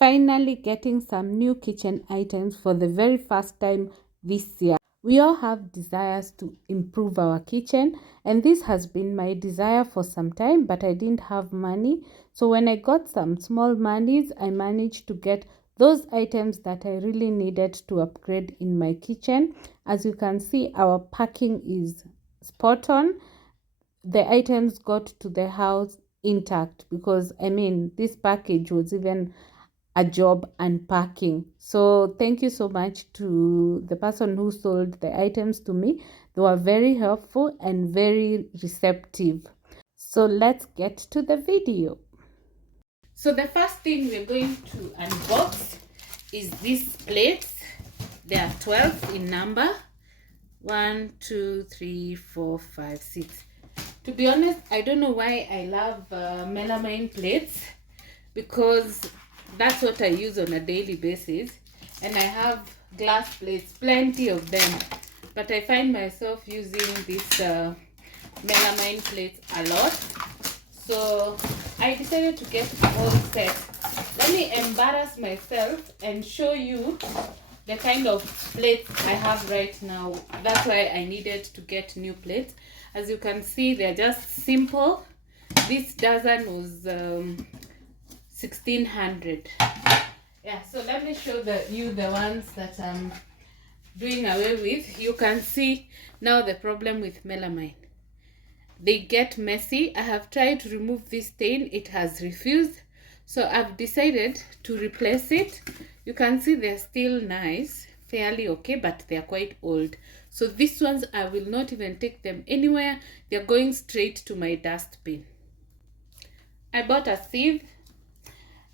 finally getting some new kitchen items for the very first time this year. We all have desires to improve our kitchen, and this has been my desire for some time, but I didn't have money. So when I got some small monies, I managed to get those items that I really needed to upgrade in my kitchen. As you can see, our packing is spot on. The items got to the house intact, because I mean, this package was even a job unpacking. So thank you so much to the person who sold the items to me. They were very helpful and very receptive. So let's get to the video. So the first thing we're going to unbox is these plates. There are 12 in number. 1, 2, 3, 4, 5, 6. To be honest, I don't know why I love melamine plates, because that's what I use on a daily basis, and I have glass plates, plenty of them, but I find myself using these melamine plates a lot. So I decided to get the whole set. Let me embarrass myself and show you the kind of plates I have right now. That's why I needed to get new plates. As you can see, they're just simple. This dozen was 1600. Yeah, so let me show you the ones that I'm doing away with. You can see now the problem with melamine. They get messy. I have tried to remove this stain. It has refused. So I've decided to replace it. You can see they're still nice, fairly okay, but they're quite old. So these ones, I will not even take them anywhere. They're going straight to my dustbin. I bought a sieve.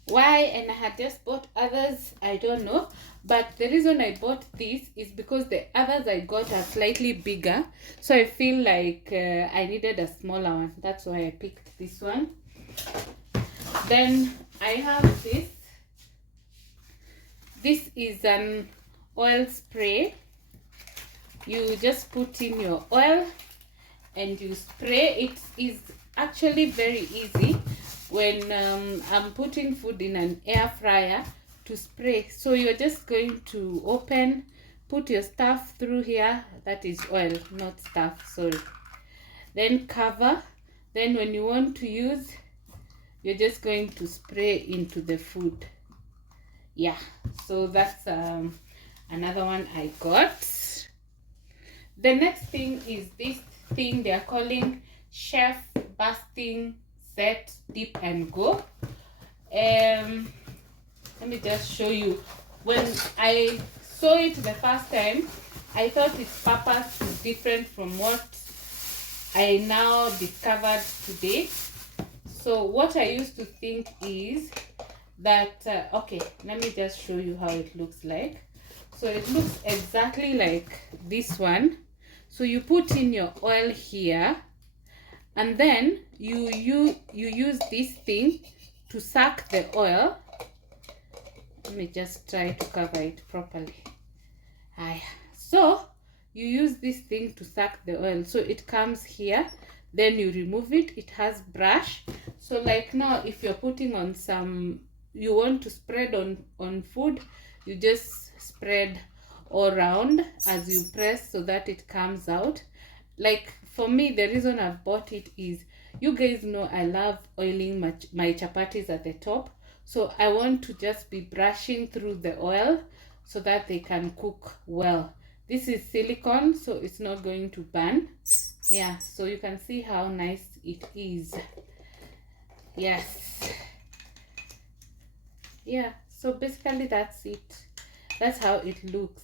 Why? And I had just bought others, I don't know. But the reason I bought this is because the others I got are slightly bigger. So I feel like I needed a smaller one. That's why I picked this one. Then I have this. This is an oil spray. You just put in your oil and you spray. It is actually very easy when I'm putting food in an air fryer to spray. So you're just going to open, put your stuff through here. That is oil, not stuff, sorry. Then cover. Then when you want to use, you're just going to spray into the food. Yeah, so that's another one I got. The next thing is this thing they're calling chef basting set dip and go. Let me just show you. When I saw it the first time, I thought its purpose is different from what I now discovered today. So what I used to think is that okay, let me just show you how it looks like. So it looks exactly like this one. So you put in your oil here, and then you use this thing to suck the oil. Let me just try to cover it properly. So you use this thing to suck the oil. So it comes here, then you remove it. It has brush. So like now, if you're putting on some, you want to spread on food, you just spread all around as you press so that it comes out. Like for me, the reason I've bought it is, you guys know I love oiling my chapatis at the top. So I want to just be brushing through the oil so that they can cook well. This is silicone, so it's not going to burn. Yeah, so you can see how nice it is. Yes. Yeah, so basically that's it. That's how it looks.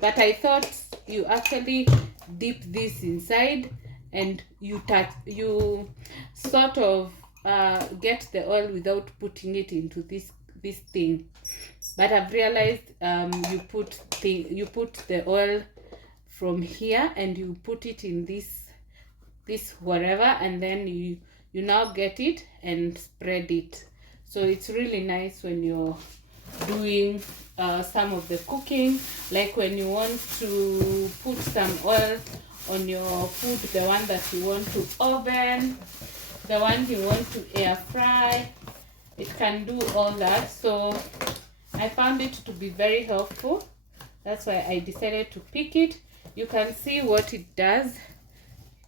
But I thought you actually dip this inside and you sort of get the oil without putting it into this thing. But I've realized you put the oil from here and you put it in this whatever, and then you now get it and spread it. So it's really nice when you're doing some of the cooking, like when you want to put some oil on your food, the one that you want to oven, the one you want to air fry. it can do all that. So I found it to be very helpful. That's why I decided to pick it. You can see what it does.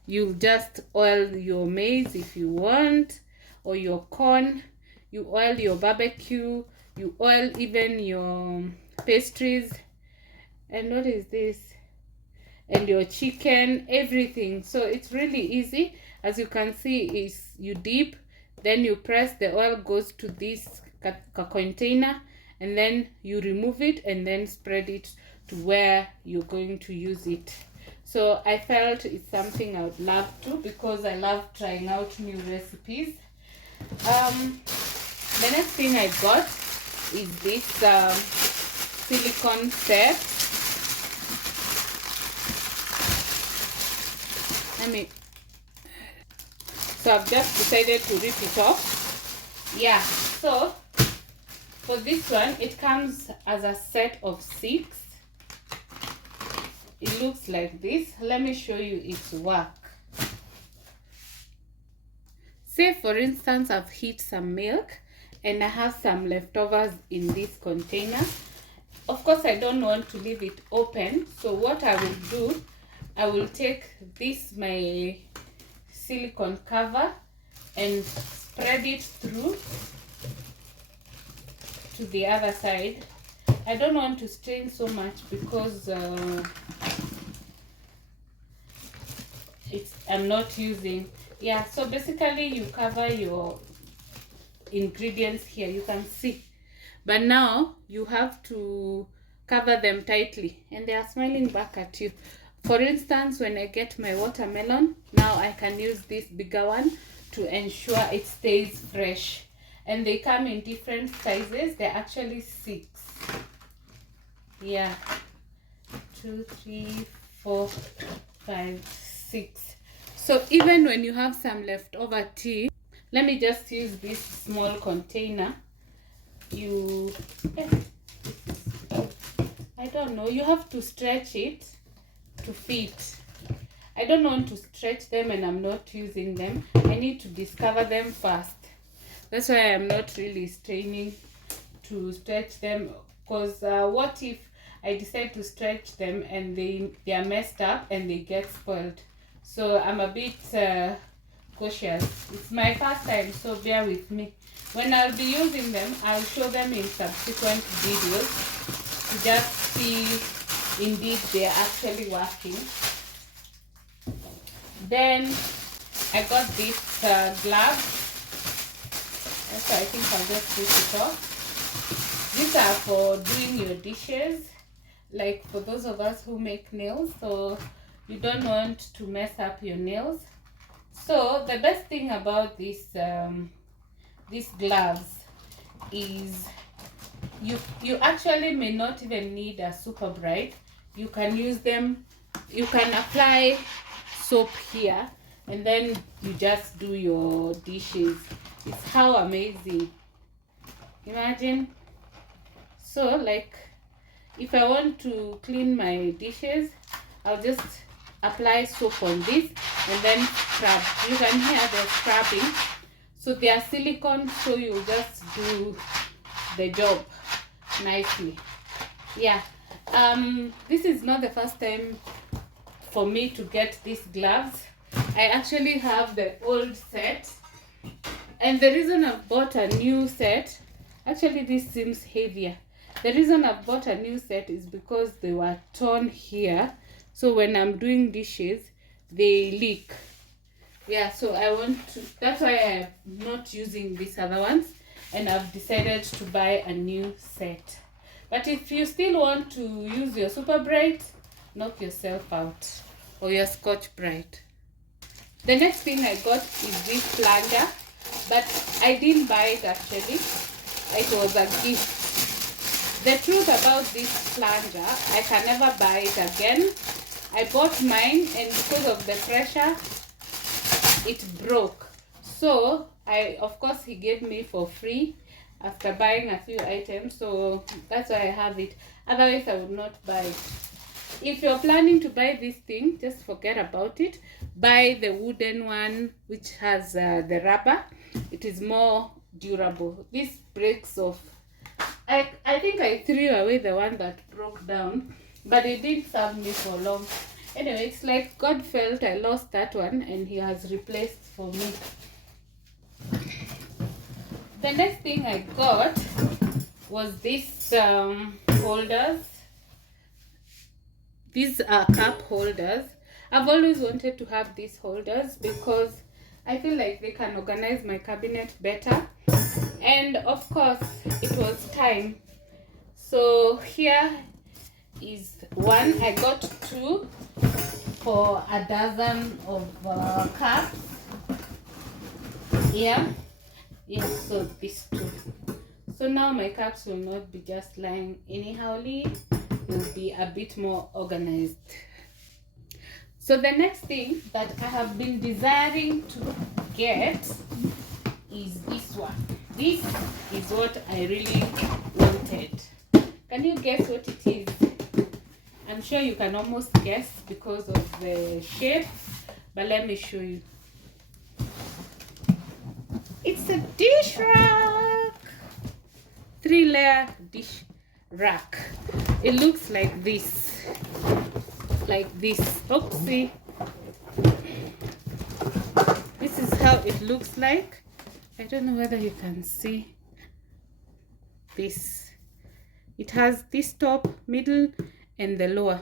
You just oil your maize if you want, or your corn. You oil your barbecue. You oil even your pastries. And what is this? And your chicken, everything. So it's really easy. As you can see, is you dip, then you press, the oil goes to this container, and then you remove it and then spread it to where you're going to use it. So I felt it's something I would love to, because I love trying out new recipes. The next thing I got is this silicone set. So I've just decided to rip it off. Yeah, so for this one, it comes as a set of 6. It looks like this. Let me show you its work. Say for instance, I've heated some milk and I have some leftovers in this container. Of course, I don't want to leave it open. So what I will do, I will take this, my silicone cover, and spread it through to the other side. I don't want to strain so much because I'm not using. Yeah, so basically you cover your ingredients here, you can see, but now you have to cover them tightly, and they are smiling back at you. For instance, when I get my watermelon, now I can use this bigger one to ensure it stays fresh. And they come in different sizes. They're actually 6. Yeah, 2, 3, 4, 5, 6. So even when you have some leftover tea, let me just use this small container. I don't know, you have to stretch it to fit. I don't want to stretch them and I'm not using them. I need to discover them first. That's why I'm not really straining to stretch them, because what if I decide to stretch them and they are messed up and they get spoiled? So I'm a bit cautious. It's my first time, so bear with me. When I'll be using them, I'll show them in subsequent videos to just see indeed they are actually working. Then I got this glove. So I think I'll just take it off. These are for doing your dishes, like for those of us who make nails, so you don't want to mess up your nails. So the best thing about these gloves is you actually may not even need a super bright. You can use them, you can apply soap here and then you just do your dishes. It's how amazing. Imagine. So like if I want to clean my dishes, I'll just apply soap on this and then scrub. You can hear the scrubbing. So they are silicone, so you just do the job nicely. Yeah, this is not the first time for me to get these gloves. I actually have the old set, and the reason I bought a new set, actually this seems heavier. The reason I bought a new set is because they were torn here, so when I'm doing dishes they leak. Yeah, so I want to, that's why I'm not using these other ones, and I've decided to buy a new set. But if you still want to use your super bright, knock yourself out, or your Scotch Brite. The next thing I got is this plunger, but I didn't buy it actually. It was a gift. The truth about this plunger, I can never buy it again. I bought mine and because of the pressure, it broke. So of course he gave me for free after buying a few items, so that's why I have it. Otherwise I would not buy it. If you're planning to buy this thing, just forget about it. Buy the wooden one which has the rubber. It is more durable. This breaks off. I think I threw away the one that broke down, but it didn't serve me for long. Anyway, it's like God felt I lost that one and he has replaced for me. The next thing I got was these holders. These are cup holders. I've always wanted to have these holders because I feel like they can organize my cabinet better. And of course, it was time. So here is one. I got two for a dozen of cups. Yeah. So these two. So now my cups will not be just lying anyhowly. Will be a bit more organized. So the next thing that I have been desiring to get is this one. This is what I really wanted. Can you guess what it is? I'm sure you can almost guess because of the shape, but let me show you. It's a dish rack. 3-layer dish rack. It looks like this. Like this. Oopsie. This is how it looks like. I don't know whether you can see this. It has this top, middle, and the lower.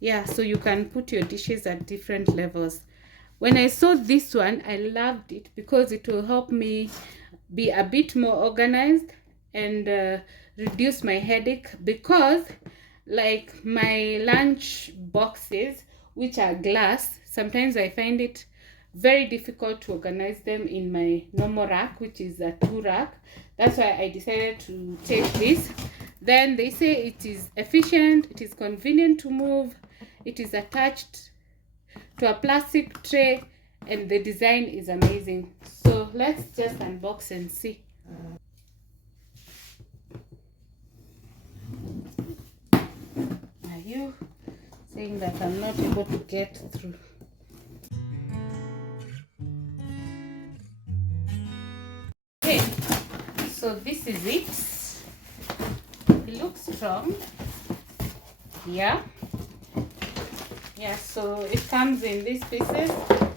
Yeah, so you can put your dishes at different levels. When I saw this one, I loved it because it will help me be a bit more organized and reduce my headache, because like my lunch boxes, which are glass, sometimes I find it very difficult to organize them in my normal rack, which is a 2 rack. That's why I decided to take this. Then they say it is efficient, it is convenient to move, it is attached to a plastic tray, and the design is amazing. So let's just unbox and see. Are you saying that I'm not able to get through? Okay, so this is it. It looks strong. Yeah, so it comes in these pieces.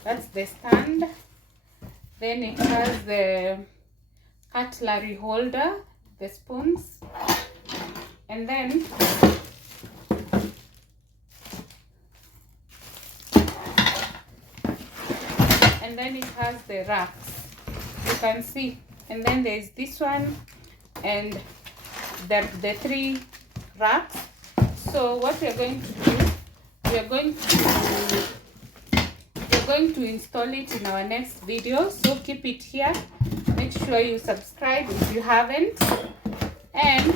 That's the stand. Then it has the cutlery holder, the spoons, and then it has the racks, you can see. And then there's this one and the 3 racks. So what we're going to do, we're going to install it in our next video. So keep it here. Make sure you subscribe if you haven't, and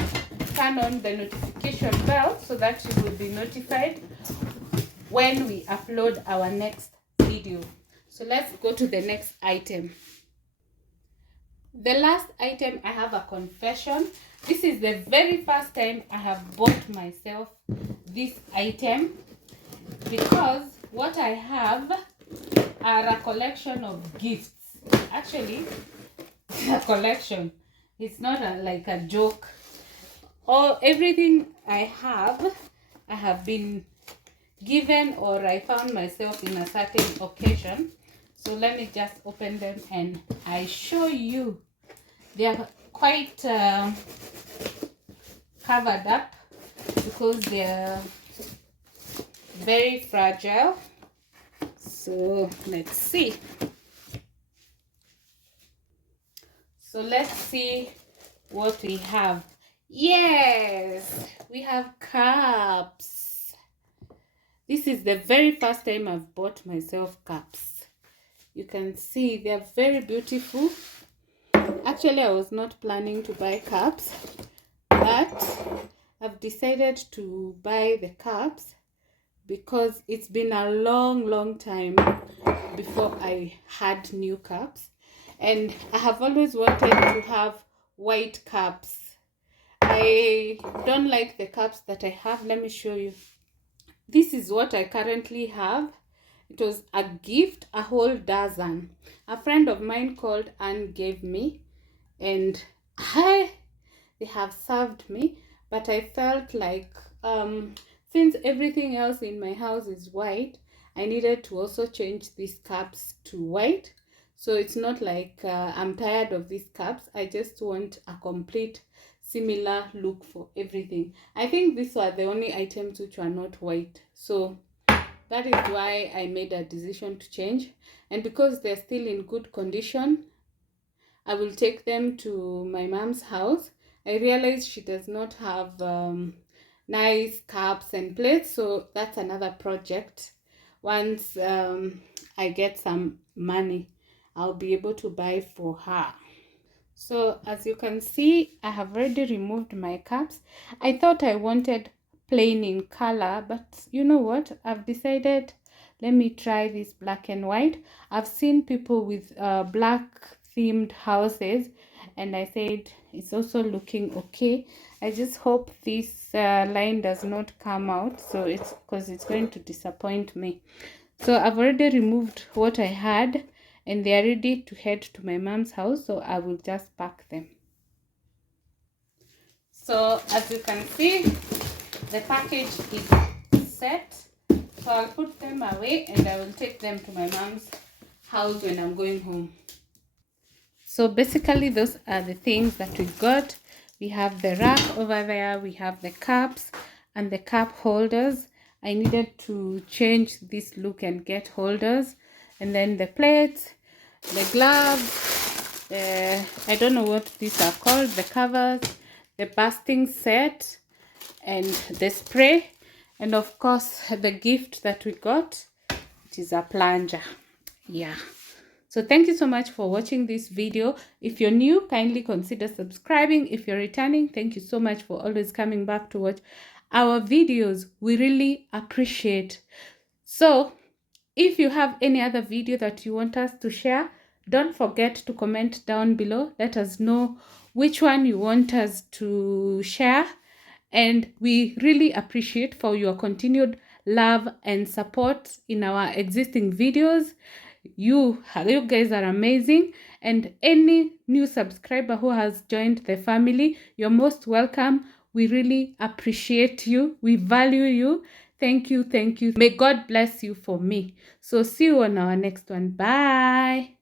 turn on the notification bell so that you will be notified when we upload our next video. So let's go to the next item. The last item, I have a confession. This is the very first time I have bought myself this item, because what I have are a collection of gifts. Actually, a collection. It's not like a joke. Everything I have been given, or I found myself in a certain occasion. So let me just open them and I show you. They are quite covered up because they are very fragile. So let's see. So let's see what we have. Yes, we have cups. This is the very first time I've bought myself cups. You can see they are very beautiful. Actually, I was not planning to buy cups, but I've decided to buy the cups because it's been a long time before I had new cups, and I have always wanted to have white cups. I don't like the cups that I have. Let me show you. This is what I currently have. It was a gift, a whole dozen. A friend of mine called and gave me, and they have served me, but I felt like since everything else in my house is white, I needed to also change these cups to white. So it's not like I'm tired of these cups. I just want a complete similar look for everything. I think these were the only items which were not white. So that is why I made a decision to change. And because they're still in good condition, I will take them to my mom's house. I realized she does not have nice cups and plates, so that's another project. Once I get some money, I'll be able to buy for her. So as you can see, I have already removed my cups. I thought I wanted plain in color, but you know what? I've decided, let me try this black and white. I've seen people with black themed houses, and I said it's also looking okay. I just hope this line does not come out, so it's because it's going to disappoint me. So I've already removed what I had, and they are ready to head to my mom's house, so I will just pack them. So as you can see, the package is set, so I'll put them away and I will take them to my mom's house when I'm going home. So basically those are the things that we got. We have the rack over there, we have the cups and the cup holders. I needed to change this look and get holders, and then the plates, the gloves, I don't know what these are called, the covers, the basting set, and the spray, and of course the gift that we got, it is a plunger. Yeah. So thank you so much for watching this video. If you're new, kindly consider subscribing. If you're returning, thank you so much for always coming back to watch our videos. We really appreciate. So if you have any other video that you want us to share, don't forget to comment down below. Let us know which one you want us to share. And we really appreciate for your continued love and support in our existing videos. You guys are amazing, and any new subscriber who has joined the family, you're most welcome. We really appreciate you. We value you. Thank you. May God bless you for me. So see you on our next one. Bye.